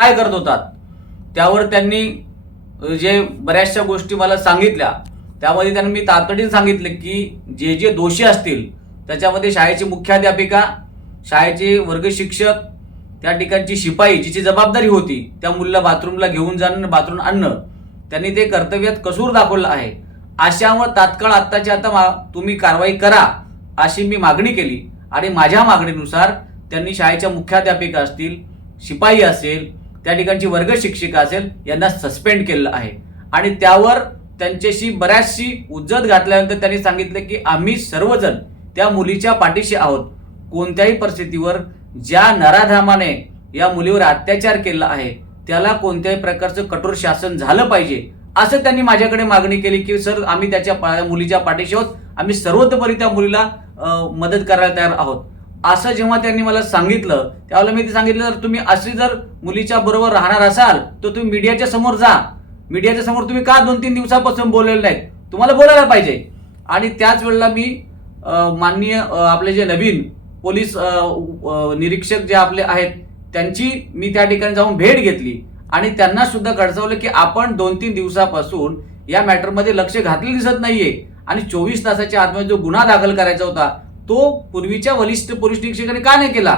काय करत होतात? त्यावर त्यांनी जे बऱ्याचशा गोष्टी मला सांगितल्या त्यामध्ये त्यांनी मी तातडीने सांगितले की जे जे दोषी असतील त्याच्यामध्ये शाळेची मुख्याध्यापिका शाळेचे वर्ग शिक्षक त्या ठिकाणची शिपाई जिची जबाबदारी होती त्या मुलीला बाथरूमला घेऊन जाणं बाथरूम आणणं त्यांनी ते कर्तव्यात कसूर दाखवलं आहे. अशावर तात्काळ आत्ताच्या आता मा- तुम्ही कारवाई करा अशी मी मागणी केली. आणि माझ्या मागणीनुसार त्यांनी शाळेच्या मुख्याध्यापिका असतील शिपाई असेल त्या ठिकाणची वर्ग शिक्षिका असेल यांना सस्पेंड केलेलं आहे. आणि त्यावर त्यांच्याशी बऱ्याचशी उज्जत घातल्यानंतर त्यांनी सांगितलं की आम्ही सर्वजण त्या मुलीच्या पाठीशी आहोत. कोणत्याही परिस्थितीवर ज्या नराधामाने या मुलीवर अत्याचार केला आहे त्याला कोणत्याही प्रकारचं कठोर शासन झालं पाहिजे असं त्यांनी माझ्याकडे मागणी केली की सर आम्ही त्याच्या मुलीच्या पाठीशी आहोत. आम्ही सर्वतोपरी त्या मुलीला मदत करायला तयार आहोत. असं जेव्हा त्यांनी मला सांगितलं त्यावेळेला मी ते सांगितलं जर तुम्ही अशी जर मुलीच्या बरोबर राहणार असाल तर तुम्ही मीडियाच्या समोर जा. मीडियाच्या समोर तुम्ही का दोन तीन दिवसापासून बोललेले नाहीत? तुम्हाला बोलायला पाहिजे. आणि त्याच वेळेला मी माननीय आपले जे नवीन पोलीस निरीक्षक जे आपले आहेत त्यांची मी त्या ठिकाणी जाऊन भेट घेतली. आणि त्यांना सुद्धा कळवलं की आपण दोन तीन दिवसापासून या मॅटरमध्ये लक्ष घातले दिसत नाहीये. आणि चोवीस तासाच्या आतमध्ये जो गुन्हा दाखल करायचा होता तो पूर्वीच्या वरिष्ठ पोलीस निरीक्षकांनी का नाही केला?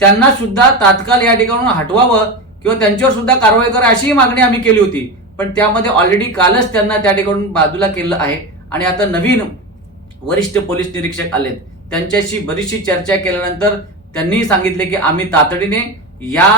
त्यांना सुद्धा तात्काळ या ठिकाणून हटवावं किंवा त्यांच्यावर सुद्धा कारवाई करा अशीही मागणी आम्ही केली होती. पण त्यामध्ये ऑलरेडी कालच त्यांना त्या ठिकाणून बाजूला केलं आहे. आणि आता नवीन वरिष्ठ पोलीस निरीक्षक आलेत. त्यांच्याशी बरीचशी चर्चा केल्यानंतर त्यांनी सांगितले की आम्ही तातडीने या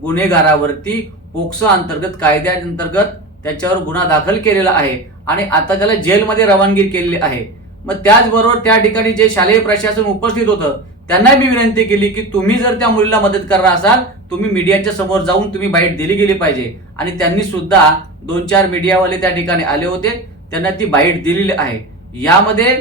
गुन्हेगारावरती पोक्सो अंतर्गत कायद्याअंतर्गत त्याच्यावर गुन्हा दाखल केलेला आहे. आणि आता त्याला जेलमध्ये रवानगी केलेली आहे. मग त्याचबरोबर त्या ठिकाणी जे शालेय प्रशासन उपस्थित होतं त्यांनाही मी विनंती केली की तुम्ही जर त्या मुलीला मदत करणार असाल तुम्ही मीडियाच्या समोर जाऊन तुम्ही बाईट दिली गेली पाहिजे. आणि त्यांनी सुद्धा दोन चार मीडियावाले त्या ठिकाणी आले होते त्यांना ती बाईट दिलेली आहे. यामध्ये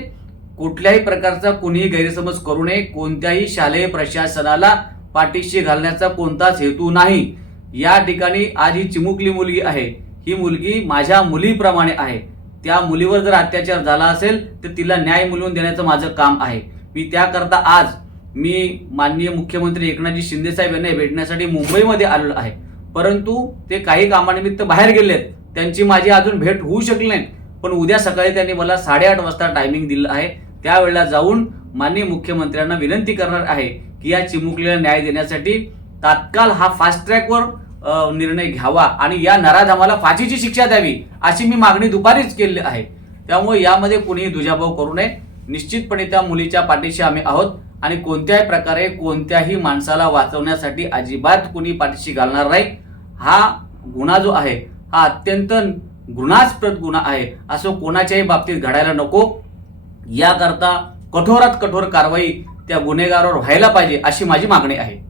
कुठल्याही प्रकारचा कुणीही गैरसमज करू नये कोणत्याही शालेय प्रशासनाला पाठीशी घालण्याचा कोणताच हेतू नाही. या ठिकाणी आज ही चिमुकली मुलगी आहे. ही मुलगी माझ्या मुलीप्रमाणे आहे. त्या मुलीवर जर अत्याचार झाला असेल तर तिला न्याय मिळवून देण्याचं माझं काम आहे. मी त्याकरता आज मी माननीय मुख्यमंत्री एकनाथजी शिंदे साहेब यांना भेटण्यासाठी मुंबईमध्ये आलेलो आहे. परंतु ते काही कामानिमित्त बाहेर गेलेत. त्यांची माझी अजून भेट होऊ शकली नाही. पण उद्या सकाळी त्यांनी मला साडेआठ वाजता टायमिंग दिलं आहे. त्यावेळेला जाऊन माननीय मुख्यमंत्र्यांना विनंती करणार आहे की या चिमुकलीला न्याय देण्यासाठी तात्काळ हा फास्ट ट्रॅकवर निर्णय घ्यावा आणि या नराधमाला फाशीची शिक्षा द्यावी अशी मी मागणी दुपारीच केली आहे. त्यामुळे यामध्ये कुणीही दुजाभाव करू नये. निश्चितपणे त्या मुलीच्या पाठीशी आम्ही आहोत आणि कोणत्याही प्रकारे कोणत्याही माणसाला वाचवण्यासाठी अजिबात कुणी पाठीशी घालणार नाही. हा गुन्हा जो आहे हा अत्यंत गुणास्प्रद गुन्हा आहे. असं कोणाच्याही बाबतीत घडायला नको. याकरता कठोरात कठोर कारवाई त्या गुन्हेगारावर व्हायला पाहिजे अशी माझी मागणी आहे.